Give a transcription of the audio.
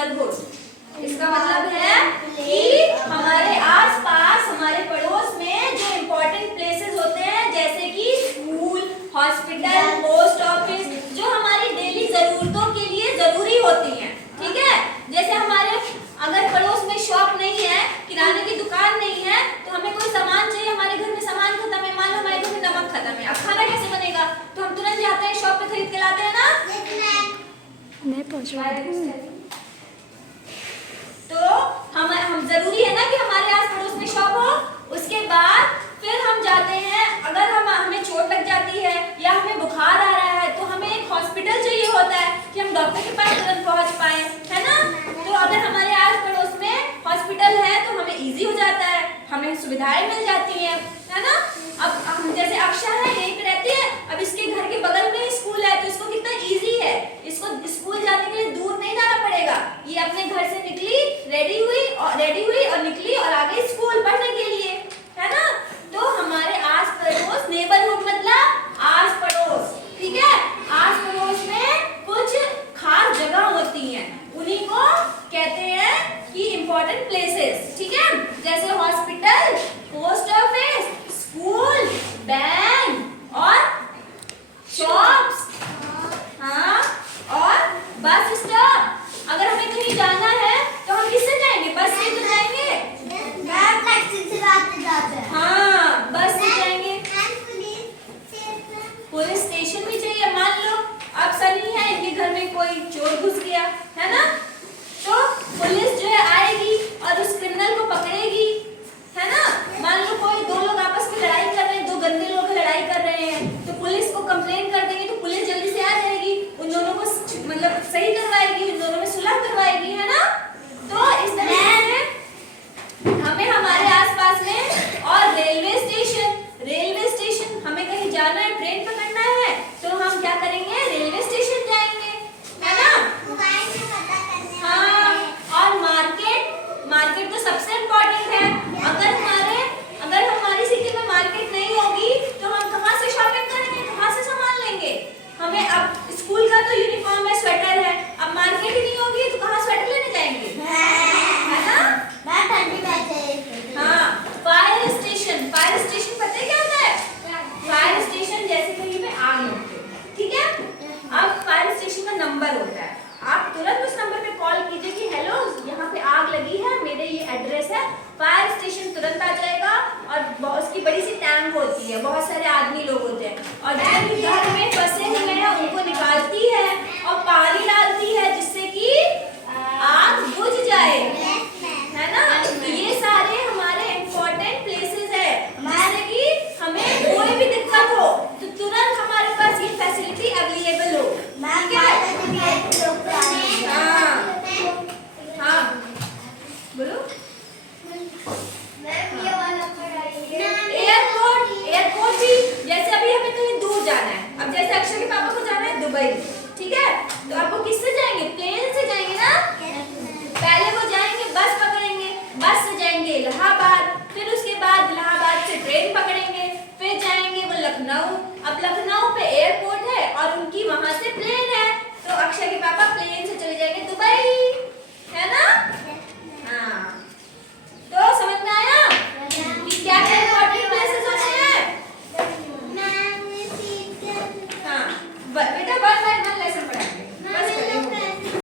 Neighbourhood. इसका मतलब है कि हमारे आसपास, हमारे पड़ोस में जो इम्पोर्टेंट प्लेसेस होते हैं, जैसे कि स्कूल, हॉस्पिटल, पोस्ट ऑफिस, जो हमारी डेली जरूरतों के लिए जरूरी होती हैं, ठीक है। जैसे हमारे अगर पड़ोस में शॉप नहीं है, किराने की दुकान नहीं है, तो हमें कोई सामान चाहिए, हमारे घर में सामान खत्म है, मान लो हमारे घर में नमक खत्म है, अब खाना कैसे बनेगा? तो हम तुरंत जाते हैं शॉप पे खरीद के लाते हैं ना। नहीं पहुंचा। तो हम जरूरी है ना कि हमारे आस पड़ोस में शॉप हो। उसके बाद फिर हम जाते हैं, अगर हमें चोट लग जाती है या हमें बुखार आ रहा है, तो हमें एक हॉस्पिटल चाहिए होता है कि हम डॉक्टर के पास तुरंत पहुंच पाए, है ना। तो अगर हमारे आस पड़ोस में हॉस्पिटल है तो हमें इजी हो जाता है, हमें सुविधाएं मिल जाती हैं, है ना। अब हम जैसे अक्षा है यहीं पे रहती है, अब इसके घर के बगल में स्कूल है, तो इसको कितना इजी है, इसको स्कूल जाने के लिए दूर नहीं जाना पड़ेगा। ये अपने घर से निकली, रेडी हुई और निकली और आगे स्कूल पढ़ने के लिए, है ना। तो हमारे आस पड़ोस, नेबरहुड मतलब आस पड़ोस, ठीक है। आस पड़ोस में कुछ खास जगह होती हैं, उन्हीं को कहते हैं कि इम्पोर्टेंट प्लेसेस, ठीक है। जैसे hospital, post office, school, bank और शॉप्स, हाँ, और बस स्टॉप। अगर हमें कहीं जाना है तो हम किससे जाएंगे? बस से तो जाएंगे, हाँ, बस से जाएंगे। पुलिस स्टेशन भी चाहिए, मान लो अब सनी है, इनके घर में कोई चोर घुस गया, है ना, तो पुलिस जो है आएगी और उस क्रिमिनल को पकड़ेगी, है ना। मान लो कोई दो लोग आपस में लड़ाई कर रहे हैं, दो गंदे लोग लड़ाई कर रहे हैं, तो पुलिस को कंप्लेन कर देंगे, तो पुलिस जल्दी से आ जाएगी, उन दोनों को मतलब सही करवाएगी, उन दोनों में सुलह करवाएगी, है ना। तो इस तरह से हमें हमारे आसपास में, और रेलवे स्टेशन हमें कहीं जाना है, ट्रेन पकड़ना है, तो हम क्या करेंगे? रेलवे स्टेशन जाएंगे, है ना। हाँ, और मार्केट तो सबसे इम्पोर्टेंट है। अगर हमारी सिटी में मार्केट नहीं होगी तो हम कहाँ से शॉपिंग करेंगे, कहाँ से सामान लेंगे? हमें अब स्कूल का तो यूनिफॉर्म है, स्वेटर है, अब मार्केट ही नहीं होगी तो कहाँ स्वेटर लेने जाएंगे, है ना। हाँ, फायर स्टेशन पता है क्या होता है? फायर स्टेशन जैसे कहीं पे आग लगती है, ठीक है। अब फायर स्टेशन का नंबर होता है, आप तुरंत उस नंबर पे कॉल कीजिए कि हेलो, यहाँ पे आग लगी है, मेरे ये एड्रेस है। फायर स्टेशन तुरंत आ जाएगा, और उसकी बड़ी सी टैंक होती है, बहुत सारे आदमी लोग होते हैं, और जो भी घर में फंसे हुए हैं उनको निकालती है और पानी डालती है, जिससे कि आग बुझ जाए, है ना। तो ये सारे हमारे इम्पोर्टेंट प्लेसेस है, जिससे कि हमें कोई भी दिक्कत हो तो तुरंत हमारे पास ये फैसिलिटी अवेलेबल हो, ठीक है। हाँ, बोलो। एयरपोर्ट भी, जैसे अभी हमें कहीं दूर जाना है, अब जैसे अक्षय के पापा को जाना है दुबई, ठीक है, तो अब वो किससे जाएंगे? प्लेन से जाएंगे ना। पहले वो जाएंगे, बस पकड़ेंगे, बस से जाएंगे इलाहाबाद, फिर उसके बाद इलाहाबाद से ट्रेन पकड़ेंगे, फिर जाएंगे वो लखनऊ। अब लखनऊ पे एयरपोर्ट है और उनकी वहां से प्लेन है,